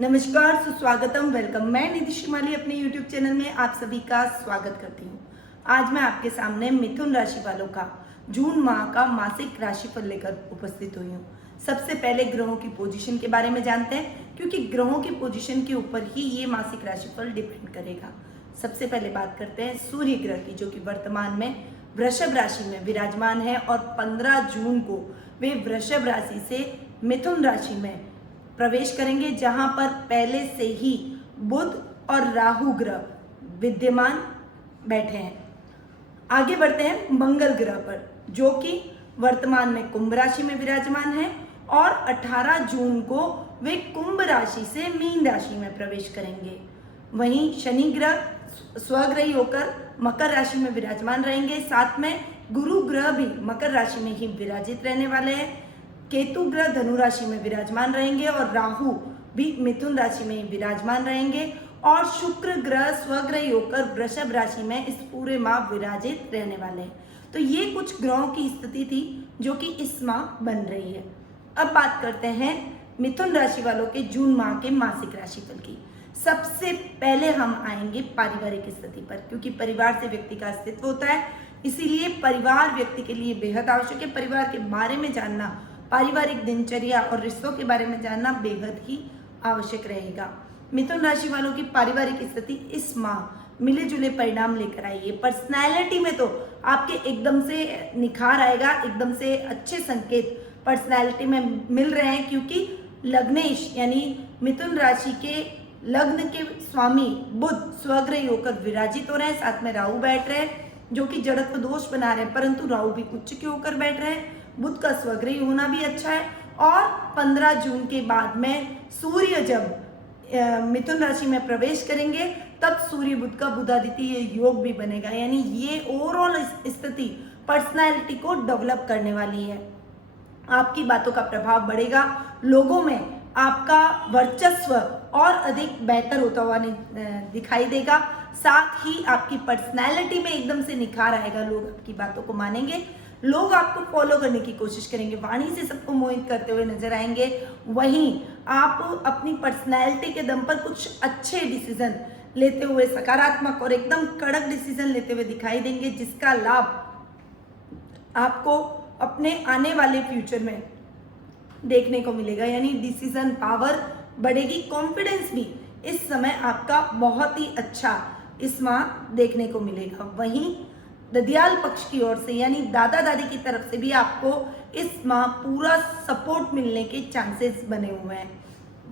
नमस्कार, सुस्वागतम, वेलकम। मैं निधि श्रीमाली अपने YouTube चैनल में आप सभी का स्वागत करती हूँ। आज मैं आपके सामने मिथुन राशि वालों का जून माह का मासिक राशिफल लेकर उपस्थित हुई हूँ। सबसे पहले ग्रहों की पोजीशन के बारे में जानते हैं, क्योंकि ग्रहों की पोजीशन के ऊपर ही ये मासिक राशिफल डिपेंड करेगा। सबसे पहले बात करते हैं सूर्य ग्रह की, जो कि वर्तमान में वृषभ राशि में विराजमान है और 15 जून को वे वृषभ राशि से मिथुन राशि में प्रवेश करेंगे, जहां पर पहले से ही बुध और राहु ग्रह विद्यमान बैठे हैं। आगे बढ़ते हैं मंगल ग्रह पर, जो कि वर्तमान में कुंभ राशि में विराजमान है और 18 जून को वे कुंभ राशि से मीन राशि में प्रवेश करेंगे। वहीं शनि ग्रह स्वग्रही होकर मकर राशि में विराजमान रहेंगे। साथ में गुरु ग्रह भी मकर राशि में ही विराजित रहने वाले हैं। केतु ग्रह धनु राशि में विराजमान रहेंगे और राहु भी मिथुन राशि में विराजमान रहेंगे और शुक्र ग्रह स्वग्रही होकर वृषभ राशि में इस पूरे माह विराजित रहने वाले हैं। तो ये कुछ ग्रहों की स्थिति थी जो कि इस माह बन रही है। अब बात करते हैं मिथुन राशि वालों के जून माह के मासिक राशिफल की। सबसे पहले हम आएंगे पारिवारिक स्थिति पर, क्योंकि परिवार से व्यक्ति का अस्तित्व होता है, इसीलिए परिवार व्यक्ति के लिए बेहद आवश्यक है। परिवार के बारे में जानना, पारिवारिक दिनचर्या और रिश्तों के बारे में जानना बेहद ही आवश्यक रहेगा। मिथुन राशि वालों की पारिवारिक स्थिति इस माह मिले जुले परिणाम लेकर आई है। पर्सनैलिटी में तो आपके एकदम से निखार आएगा, एकदम से अच्छे संकेत पर्सनैलिटी में मिल रहे हैं, क्योंकि लग्नेश यानी मिथुन राशि के लग्न के स्वामी बुध स्वग्रही होकर विराजित हो रहे हैं। साथ में राहु बैठ रहे हैं, जो कि जड़त्व दोष बना रहे हैं, परंतु राहु भी उच्च के होकर बैठ रहे हैं। बुध का स्वग्रही होना भी अच्छा है। और 15 जून के बाद में सूर्य जब मिथुन राशि में प्रवेश करेंगे, तब सूर्य बुध का बुधादित्य योग भी बनेगा, यानी ये ओवरऑल स्थिति पर्सनैलिटी को डेवलप करने वाली है। आपकी बातों का प्रभाव बढ़ेगा, लोगों में आपका वर्चस्व और अधिक बेहतर होता हुआ दिखाई देगा। साथ ही आपकी पर्सनैलिटी में एकदम से निखार आएगा, लोग आपकी बातों को मानेंगे, लोग आपको फॉलो करने की कोशिश करेंगे, वाणी से सबको मोहित करते हुए नजर आएंगे। वहीं आप अपनी पर्सनैलिटी के दम पर कुछ अच्छे डिसीजन लेते हुए, सकारात्मक और एकदम कड़क डिसीजन लेते हुए दिखाई देंगे, जिसका लाभ आपको अपने आने वाले फ्यूचर में देखने को मिलेगा, यानी डिसीजन पावर बढ़ेगी। कॉन्फिडेंस भी इस समय आपका बहुत ही अच्छा इस माह देखने को मिलेगा। वहीं ददियाल पक्ष की ओर से यानी दादा दादी की तरफ से भी आपको इस माह पूरा सपोर्ट मिलने के चांसेस बने हुए हैं।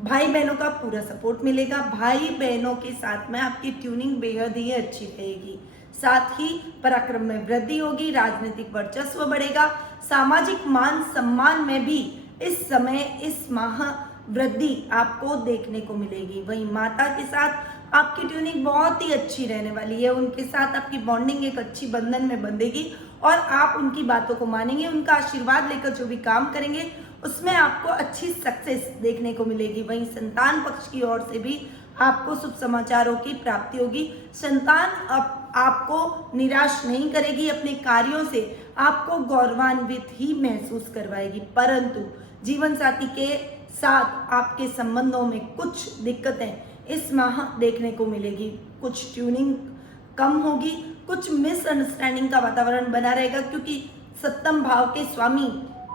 भाई बहनों का पूरा सपोर्ट मिलेगा। भाई बहनों के साथ में आपकी ट्यूनिंग बेहद ही अच्छी रहेगी। साथ ही पराक्रम में वृद्धि होगी, राजनीतिक वर्चस्व बढ़ेगा, सामाजिक मान सम्मान में भी इस समय इस माह वृद्धि आपको देखने को मिलेगी। वहीं माता के साथ आपकी ट्यूनिंग बहुत ही अच्छी रहने वाली है। उनके साथ आपकी बॉन्डिंग एक अच्छी बंधन में बंधेगी और आप उनकी बातों को मानेंगे, उनका आशीर्वाद लेकर जो भी काम करेंगे उसमें आपको अच्छी सक्सेस देखने को मिलेगी। वहीं संतान पक्ष की ओर से भी आपको शुभ समाचारों की प्राप्ति होगी। संतान आपको निराश नहीं करेगी, अपने कार्यों से आपको गौरवान्वित ही महसूस करवाएगी, परंतु जीवन साथी के साथ आपके संबंधों में कुछ दिक्कतें इस माह देखने को मिलेगी। कुछ ट्यूनिंग कम होगी, कुछ मिसअंडरस्टैंडिंग का वातावरण बना रहेगा, क्योंकि सप्तम भाव के स्वामी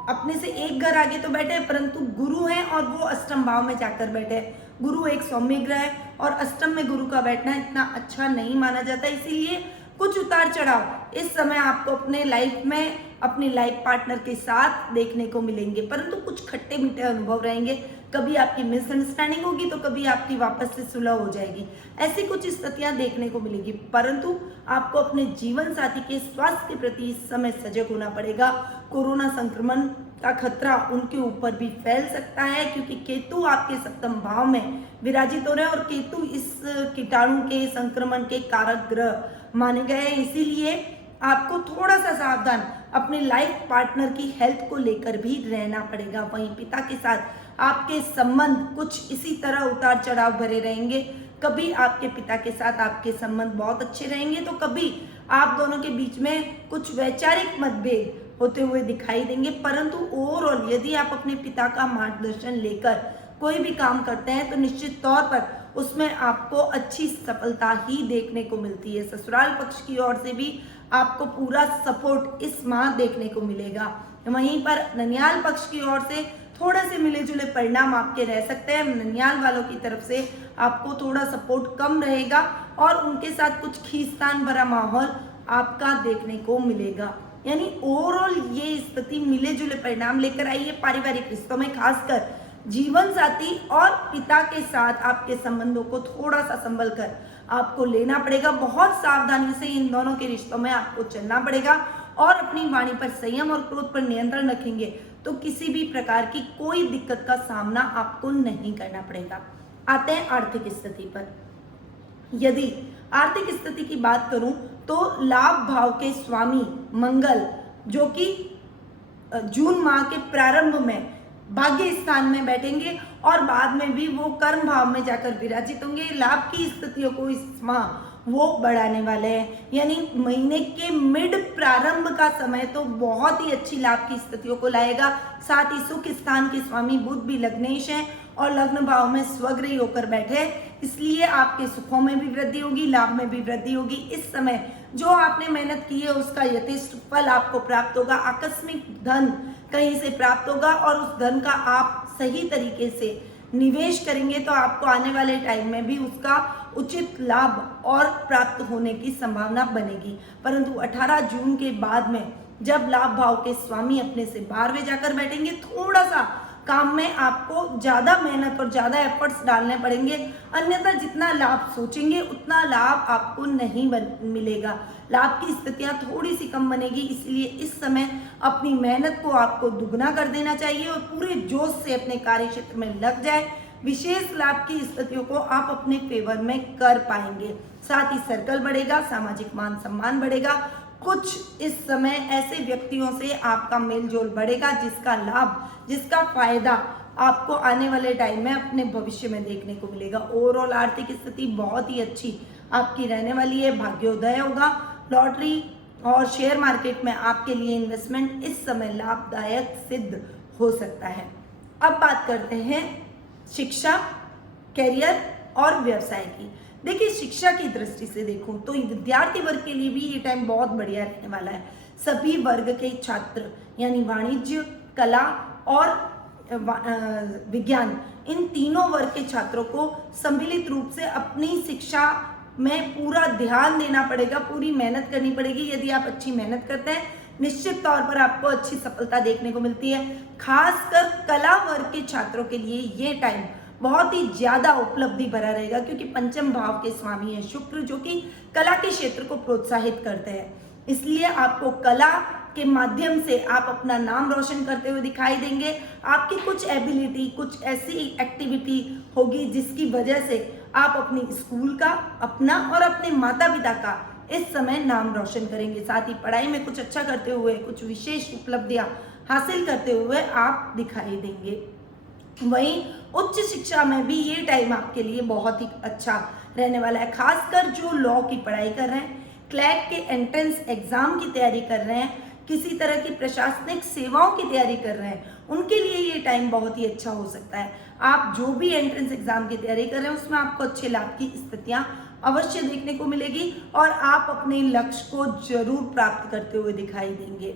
अपने से एक घर आगे तो बैठे हैं, परंतु गुरु हैं और वो अष्टम भाव में जाकर बैठे हैं। गुरु एक सौम्य ग्रह है और अष्टम में गुरु का बैठना इतना अच्छा नहीं माना जाता, इसीलिए कुछ उतार चढ़ाव इस समय आपको अपने लाइफ में अपने लाइफ पार्टनर के साथ देखने को मिलेंगे, परंतु कुछ खट्टे मीठे अनुभव रहेंगे। कभी आपकी मिसअंडरस्टैंडिंग होगी तो कभी आपकी वापस से सुलह हो जाएगी, ऐसी कुछ स्थितियां देखने को मिलेगी, परंतु आपको अपने जीवन साथी के स्वास्थ्य के प्रति इस समय सजग होना पड़ेगा। कोरोना संक्रमण का खतरा उनके ऊपर भी फैल सकता है, क्योंकि केतु आपके सप्तम भाव में विराजित हो रहे हैं और केतु इस कीटाणु के संक्रमण के कारक ग्रह माने गए हैं। इसीलिए आपको थोड़ा सा सावधान अपने लाइफ पार्टनर की हेल्थ को लेकर भी रहना पड़ेगा। वहीं पिता के साथ आपके संबंध कुछ इसी तरह उतार चढ़ाव भरे रहेंगे। कभी आपके पिता के साथ आपके संबंध बहुत अच्छे रहेंगे, तो कभी आप दोनों के बीच में कुछ वैचारिक मतभेद होते हुए दिखाई देंगे, परंतु ओवरऑल यदि आप अपने पिता का मार्गदर्शन लेकर कोई भी काम करते हैं तो निश्चित तौर पर उसमें आपको अच्छी सफलता ही देखने को मिलती है। ससुराल पक्ष की ओर से भी आपको पूरा सपोर्ट इस माह देखने को मिलेगा। वहीं पर ननियाल पक्ष की ओर से थोड़े से मिले जुले परिणाम आपके रह सकते हैं। ननियाल वालों की तरफ से आपको थोड़ा सपोर्ट कम रहेगा और उनके साथ कुछ खींचतान भरा माहौल आपका देखने को मिलेगा। यानी ओवरऑल ये स्थिति मिले जुले परिणाम लेकर आई है। पारिवारिक रिश्तों में खासकर जीवन साथी और पिता के साथ आपके संबंधों को थोड़ा सा संभल कर आपको लेना पड़ेगा। बहुत सावधानी से इन दोनों के रिश्तों में आपको चलना पड़ेगा और अपनी वाणी पर संयम और क्रोध पर नियंत्रण रखेंगे तो किसी भी प्रकार की कोई दिक्कत का सामना आपको नहीं करना पड़ेगा। आते हैं आर्थिक स्थिति पर। यदि आर्थिक स्थिति की बात करूं तो लाभ भाव के स्वामी मंगल, जो कि जून माह के प्रारंभ में भाग्य स्थान में बैठेंगे और बाद में भी वो कर्म भाव में जाकर विराजित होंगे। लाभ की स्थितियों को इस माह वो बढ़ाने वाले हैं। यानी महीने के मिड प्रारंभ का समय तो बहुत ही अच्छी लाभ की स्थितियों को लाएगा। साथ ही सुख स्थान के स्वामी बुध भी लग्नेश हैं और लग्न भाव में स्वग्रही होकर बैठे, इसलिए आपके सुखों में भी वृद्धि होगी, लाभ में भी वृद्धि होगी। इस समय जो आपने मेहनत की है उसका यथेष्ट फल आपको प्राप्त होगा। आकस्मिक धन कहीं से प्राप्त होगा और उस धन का आप सही तरीके से निवेश करेंगे तो आपको आने वाले टाइम में भी उसका उचित लाभ और प्राप्त होने की संभावना बनेगी। परंतु 18 जून के बाद में जब लाभ भाव के स्वामी अपने से 12वें जाकर बैठेंगे, थोड़ा सा काम में आपको ज्यादा मेहनत और ज्यादा एफर्ट्स डालने पड़ेंगे, अन्यथा जितना लाभ सोचेंगे उतना लाभ आपको नहीं मिलेगा। लाभ की स्थितियां थोड़ी सी कम बनेगी, इसलिए इस समय अपनी मेहनत को आपको दुगना कर देना चाहिए और पूरे जोश से अपने कार्य क्षेत्र में लग जाए। विशेष लाभ की स्थितियों को आप अपने फेवर में कर पाएंगे। साथ ही सर्कल बढ़ेगा, सामाजिक मान सम्मान बढ़ेगा। कुछ इस समय ऐसे व्यक्तियों से आपका मेल जोल बढ़ेगा जिसका लाभ, जिसका फायदा आपको आने वाले टाइम में अपने भविष्य में देखने को मिलेगा। ओवरऑल आर्थिक स्थिति बहुत ही अच्छी आपकी रहने वाली है। भाग्योदय होगा। लॉटरी और शेयर मार्केट में आपके लिए इन्वेस्टमेंट इस समय लाभदायक सिद्ध हो सकता है। अब बात करते हैं शिक्षा, करियर और व्यवसाय की। देखिए, शिक्षा की दृष्टि से देखूं तो विद्यार्थी वर्ग के लिए भी ये टाइम बहुत बढ़िया रहने वाला है। सभी वर्ग के छात्र यानी वाणिज्य, कला और विज्ञान, इन तीनों वर्ग के छात्रों को सम्मिलित रूप से अपनी शिक्षा में पूरा ध्यान देना पड़ेगा, पूरी मेहनत करनी पड़ेगी। यदि आप अच्छी मेहनत करते हैं निश्चित तौर पर आपको अच्छी सफलता देखने को मिलती है। खासकर कला वर्ग के छात्रों के लिए ये टाइम बहुत ही ज्यादा उपलब्धि भरा रहेगा, क्योंकि पंचम भाव के स्वामी है शुक्र, जो कि कला के क्षेत्र को प्रोत्साहित करते हैं। इसलिए आपको कला के माध्यम से आप अपना नाम रोशन करते हुए दिखाई देंगे। आपकी कुछ एबिलिटी, कुछ ऐसी एक्टिविटी होगी जिसकी वजह से आप अपनी स्कूल का, अपना और अपने माता पिता का इस समय नाम रोशन करेंगे। साथ ही पढ़ाई में कुछ अच्छा करते हुए, कुछ विशेष उपलब्धियां हासिल करते हुए आप दिखाई देंगे। वहीं उच्च शिक्षा में भी ये टाइम आपके लिए बहुत ही अच्छा रहने वाला है। खासकर जो लॉ की पढ़ाई कर रहे हैं, क्लैट के एंट्रेंस एग्जाम की तैयारी कर रहे हैं, किसी तरह की प्रशासनिक सेवाओं की तैयारी कर रहे हैं, उनके लिए ये टाइम बहुत ही अच्छा हो सकता है। आप जो भी एंट्रेंस एग्जाम की तैयारी कर रहे हैं उसमें आपको अच्छे लाभ की स्थितियां अवश्य देखने को मिलेगी और आप अपने लक्ष्य को जरूर प्राप्त करते हुए दिखाई देंगे।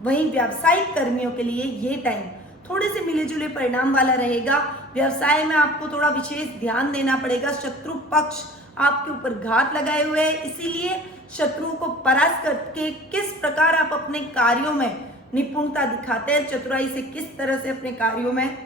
वहीं व्यावसायिक कर्मियों के लिए ये टाइम थोड़े से मिले जुले परिणाम वाला रहेगा। व्यवसाय में आपको थोड़ा विशेष ध्यान देना पड़ेगा। शत्रु पक्ष आपके ऊपर घात लगाए हुए है, इसीलिए शत्रुओं को परास्त करके किस प्रकार आप अपने कार्यों में निपुणता दिखाते हैं, चतुराई से किस तरह से अपने कार्यों में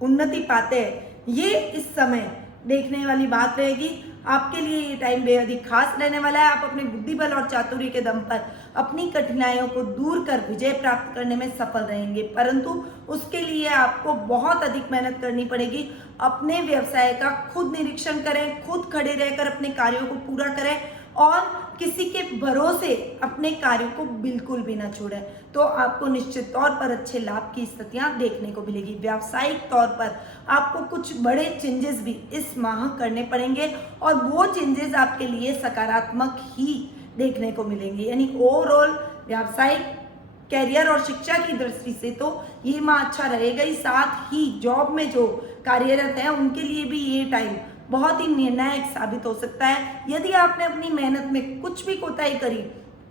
उन्नति पाते हैं, ये इस समय देखने वाली बात रहेगी। आपके लिए ये टाइम बेहद ही खास रहने वाला है। आप अपने बुद्धि बल और चातुर्य के दम पर अपनी कठिनाइयों को दूर कर विजय प्राप्त करने में सफल रहेंगे, परंतु उसके लिए आपको बहुत अधिक मेहनत करनी पड़ेगी। अपने व्यवसाय का खुद निरीक्षण करें, खुद खड़े रहकर अपने कार्यों को पूरा करें और किसी के भरोसे अपने कार्यों को बिल्कुल भी ना छोड़ें, तो आपको निश्चित तौर पर अच्छे लाभ की स्थितियां देखने को मिलेगी। व्यावसायिक तौर पर आपको कुछ बड़े चेंजेस भी इस माह करने पड़ेंगे और वो चेंजेस आपके लिए सकारात्मक ही देखने को मिलेंगे। यानी ओवरऑल व्यावसायिक कैरियर और शिक्षा की दृष्टि से तो ये माह अच्छा रहेगा ही, साथ ही जॉब में जो कार्यरत हैं उनके लिए भी ये टाइम बहुत ही निर्णायक साबित हो सकता है। यदि आपने अपनी मेहनत में कुछ भी कोताही करी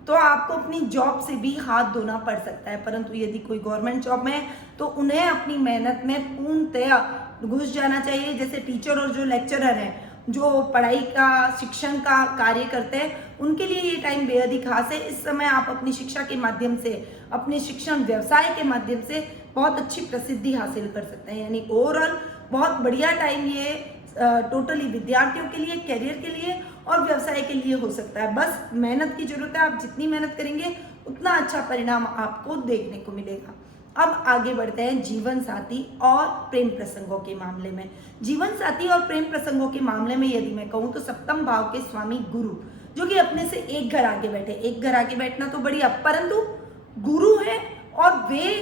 तो आपको अपनी जॉब से भी हाथ धोना पड़ सकता है, परंतु यदि कोई गवर्नमेंट जॉब में है तो उन्हें अपनी मेहनत में पूर्णतया घुस जाना चाहिए। जैसे टीचर और जो लेक्चरर हैं, जो पढ़ाई का शिक्षण का कार्य करते हैं, उनके लिए ये टाइम बेहद ही खास है। इस समय आप अपनी शिक्षा के माध्यम से, अपने शिक्षण व्यवसाय के माध्यम से बहुत अच्छी प्रसिद्धि हासिल कर सकते हैं। यानी ओवरऑल बहुत बढ़िया टाइम ये टोटली विद्यार्थियों के लिए, करियर के लिए और व्यवसाय के लिए हो सकता है। बस मेहनत की जरूरत है, आप जितनी मेहनत करेंगे उतना अच्छा परिणाम आपको देखने को मिलेगा। अब आगे बढ़ते हैं जीवन साथी और प्रेम प्रसंगों के मामले में। जीवन साथी और प्रेम प्रसंगों के मामले में यदि मैं कहूँ तो सप्तम भाव के स्वामी गुरु, जो कि अपने से एक घर आगे बैठे, एक घर आगे बैठना तो बढ़िया, परंतु गुरु है और वे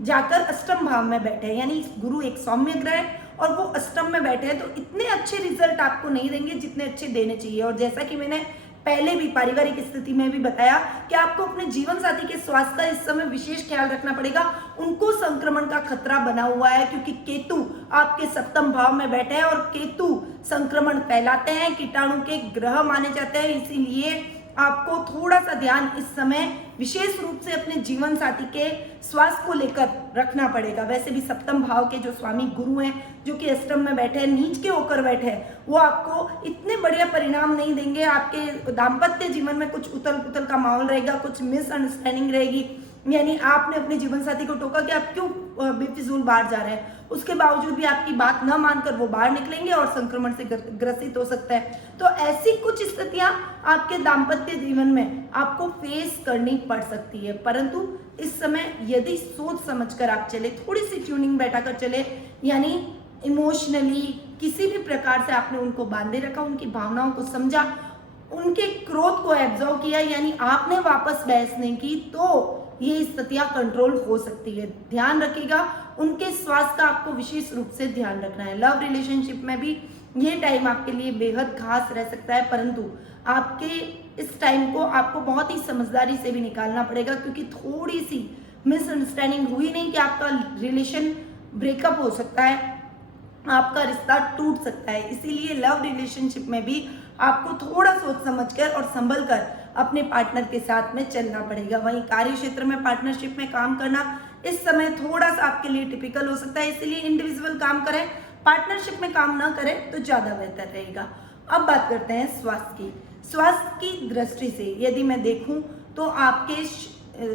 जाकर अष्टम भाव में बैठे हैं, यानी गुरु एक सौम्य ग्रह है और वो अष्टम में बैठे हैं, तो इतने अच्छे रिजल्ट आपको नहीं देंगे जितने अच्छे देने चाहिए। और जैसा कि मैंने पहले भी पारिवारिक स्थिति में भी बताया कि आपको अपने जीवन साथी के स्वास्थ्य का इस समय विशेष ख्याल रखना पड़ेगा। उनको संक्रमण का खतरा बना हुआ है क्योंकि केतु आपके सप्तम भाव में बैठे हैं और केतु संक्रमण फैलाते हैं, कीटाणु के ग्रह माने जाते हैं। इसीलिए आपको थोड़ा सा ध्यान इस समय विशेष रूप से अपने जीवन साथी के स्वास्थ्य को लेकर रखना पड़ेगा। वैसे भी सप्तम भाव के जो स्वामी गुरु हैं, जो कि अष्टम में बैठे हैं, नीच के होकर बैठे हैं, वो आपको इतने बढ़िया परिणाम नहीं देंगे। आपके दाम्पत्य जीवन में कुछ उथल पुथल का माहौल रहेगा, कुछ मिसअंडरस्टैंडिंग रहेगी। यानी आपने अपने जीवन साथी को टोका कि आप क्यों बेफिजूल बाहर जा रहे हैं, उसके बावजूद भी आपकी बात न मानकर वो बाहर निकलेंगे और संक्रमण से ग्रसित हो सकता है। तो ऐसी कुछ स्थितियां आपके दाम्पत्य जीवन में आपको फेस करनी पड़ सकती है, परंतु इस समय यदि सोच समझकर आप चले, थोड़ी सी ट्यूनिंग बैठा कर चले, यानी इमोशनली किसी भी प्रकार से आपने उनको बांधे रखा, उनकी भावनाओं को समझा, उनके क्रोध को एब्जॉर्व किया, यानी आपने वापस बहस नहीं की, तो ये स्थितियां कंट्रोल हो सकती है। ध्यान रखिएगा, उनके स्वास्थ्य का आपको विशेष रूप से ध्यान रखना है। लव रिलेशनशिप में भी ये टाइम आपके लिए बेहद खास रह सकता है, परंतु आपके इस टाइम को आपको बहुत ही समझदारी से भी निकालना पड़ेगा, क्योंकि थोड़ी सी मिसअंडरस्टैंडिंग हुई नहीं कि आपका रिलेशन ब्रेकअप हो सकता है, आपका रिश्ता टूट सकता है। इसीलिए लव रिलेशनशिप में भी आपको थोड़ा सोच समझकर और संभल कर अपने पार्टनर के साथ में चलना पड़ेगा। वहीं कार्य क्षेत्र में पार्टनरशिप में काम करना इस समय थोड़ा सा आपके लिए टिपिकल हो सकता है, इसलिए इंडिविजुअल काम करें, पार्टनरशिप में काम ना करें तो ज्यादा बेहतर रहेगा। अब बात करते हैं स्वास्थ्य की। स्वास्थ्य की दृष्टि से यदि मैं देखूं तो आपके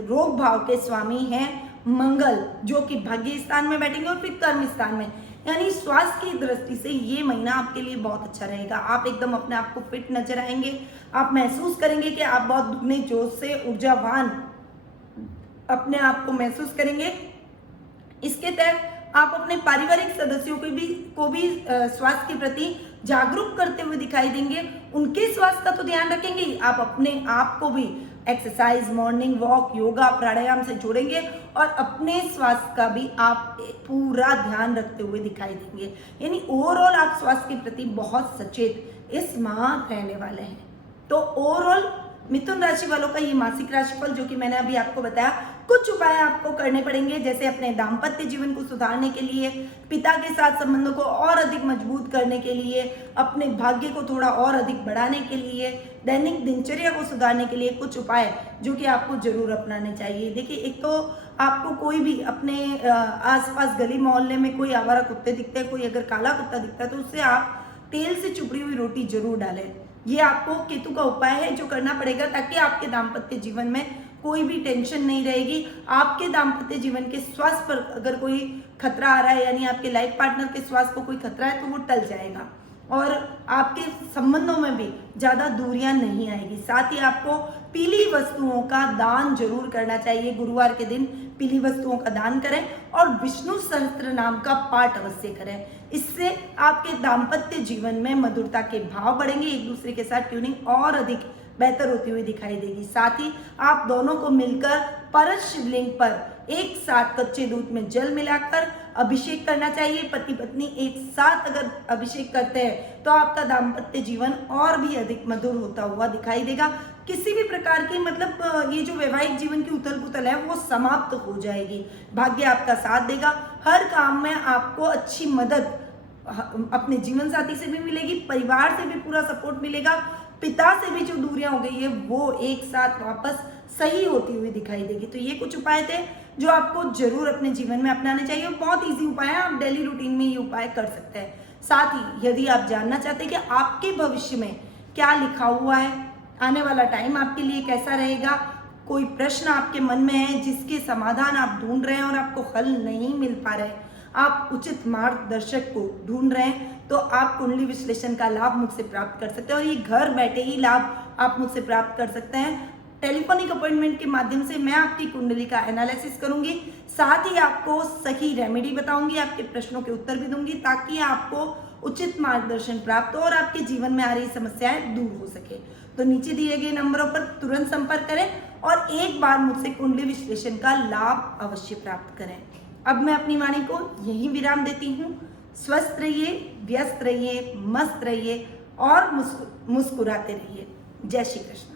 रोग भाव के स्वामी हैं मंगल, जो कि भाग्य स्थान में बैठेंगे और फिर कर्म स्थान में, यानी स्वास्थ्य की दृष्टि से ये महीना आपके लिए बहुत अच्छा रहेगा। आप एकदम अपने आप को फिट नजर आएंगे, आप महसूस करेंगे कि आप बहुत दुगने जोश से ऊर्जावान अपने आप को महसूस करेंगे। इसके तहत आप अपने पारिवारिक सदस्यों को भी स्वास्थ्य के प्रति जागरूक करते हुए दिखाई देंगे। उनके स्वास्थ्य का तो ध्यान रखेंगे, आप अपने आप को भी एक्सरसाइज, मॉर्निंग वॉक, योगा, प्राणायाम से जोड़ेंगे और अपने स्वास्थ्य का भी आप पूरा ध्यान रखते हुए दिखाई देंगे। यानी ओवरऑल आप स्वास्थ्य के प्रति बहुत सचेत इस माह रहने वाले हैं। तो ओवरऑल मिथुन राशि वालों का ये मासिक राशिफल, जो कि मैंने अभी आपको बताया, कुछ उपाय आपको करने पड़ेंगे, जैसे अपने दाम्पत्य जीवन को सुधारने के लिए, पिता के साथ संबंधों को और अधिक मजबूत करने के लिए, अपने भाग्य को थोड़ा और अधिक बढ़ाने के लिए, दैनिक दिनचर्या को सुधारने के लिए कुछ उपाय जो कि आपको जरूर अपनाने चाहिए। देखिए, एक तो आपको कोई भी अपने आसपास गली मोहल्ले में कोई आवारा कुत्ते दिखते हैं, कोई अगर काला कुत्ता दिखता है तो उससे आप तेल से चुपड़ी हुई रोटी जरूर डालें। ये आपको केतु का उपाय है जो करना पड़ेगा, ताकि आपके दाम्पत्य जीवन में कोई भी टेंशन नहीं रहेगी। आपके दाम्पत्य जीवन के स्वास्थ्य पर अगर कोई खतरा आ रहा है, यानी आपके लाइफ पार्टनर के स्वास्थ्य को कोई खतरा है, तो वो टल जाएगा और आपके संबंधों में भी ज्यादा दूरियां नहीं आएगी। साथ ही आपको पीली वस्तुओं का दान जरूर करना चाहिए। गुरुवार के दिन पीली वस्तुओं का दान करें और विष्णु सहस्त्र नाम का पाठ अवश्य करें। इससे आपके दाम्पत्य जीवन में मधुरता के भाव बढ़ेंगे, एक दूसरे के साथ ट्यूनिंग और अधिक बेहतर होती हुई दिखाई देगी। साथ ही आप दोनों को मिलकर परश शिवलिंग पर एक साथ कच्चे दूध में जल मिलाकर अभिषेक करना चाहिए। पति पत्नी एक साथ अगर अभिषेक करते हैं तो आपका दाम्पत्य जीवन और भी अधिक मधुर होता हुआ दिखाई देगा। किसी भी प्रकार की मतलब ये जो वैवाहिक जीवन की उथल पुथल है वो समाप्त हो जाएगी। भाग्य आपका साथ देगा, हर काम में आपको अच्छी मदद अपने जीवन साथी से भी मिलेगी, परिवार से भी पूरा सपोर्ट मिलेगा, पिता से भी जो दूरियां हो गई है वो एक साथ वापस सही होती हुई दिखाई देगी। तो ये कुछ उपाय थे जो आपको जरूर अपने जीवन में अपनाने चाहिए। बहुत इजी उपाय है, आप डेली रूटीन में ये उपाय कर सकते हैं। साथ ही यदि आप जानना चाहते हैं कि आपके भविष्य में क्या लिखा हुआ है, आने वाला टाइम आपके लिए कैसा रहेगा, कोई प्रश्न आपके मन में है जिसके समाधान आप ढूंढ रहे हैं और आपको हल नहीं मिल पा रहे, आप उचित मार्गदर्शक को ढूंढ रहे हैं, तो आप कुंडली विश्लेषण का लाभ मुझसे प्राप्त कर सकते हैं। और ये घर बैठे ही लाभ आप मुझसे प्राप्त कर सकते हैं। टेलीफोनिक अपॉइंटमेंट के माध्यम से मैं आपकी कुंडली का एनालिसिस करूंगी, साथ ही आपको सही रेमेडी बताऊंगी, आपके प्रश्नों के उत्तर भी दूंगी, ताकि आपको उचित मार्गदर्शन प्राप्त हो और आपके जीवन में आ रही समस्याएं दूर हो सके। तो नीचे दिए गए नंबरों पर तुरंत संपर्क करें और एक बार मुझसे कुंडली विश्लेषण का लाभ अवश्य प्राप्त करें। अब मैं अपनी वाणी को यहीं विराम देती हूँ। स्वस्थ रहिए, व्यस्त रहिए, मस्त रहिए और मुस्कुराते रहिए। जय श्री कृष्ण।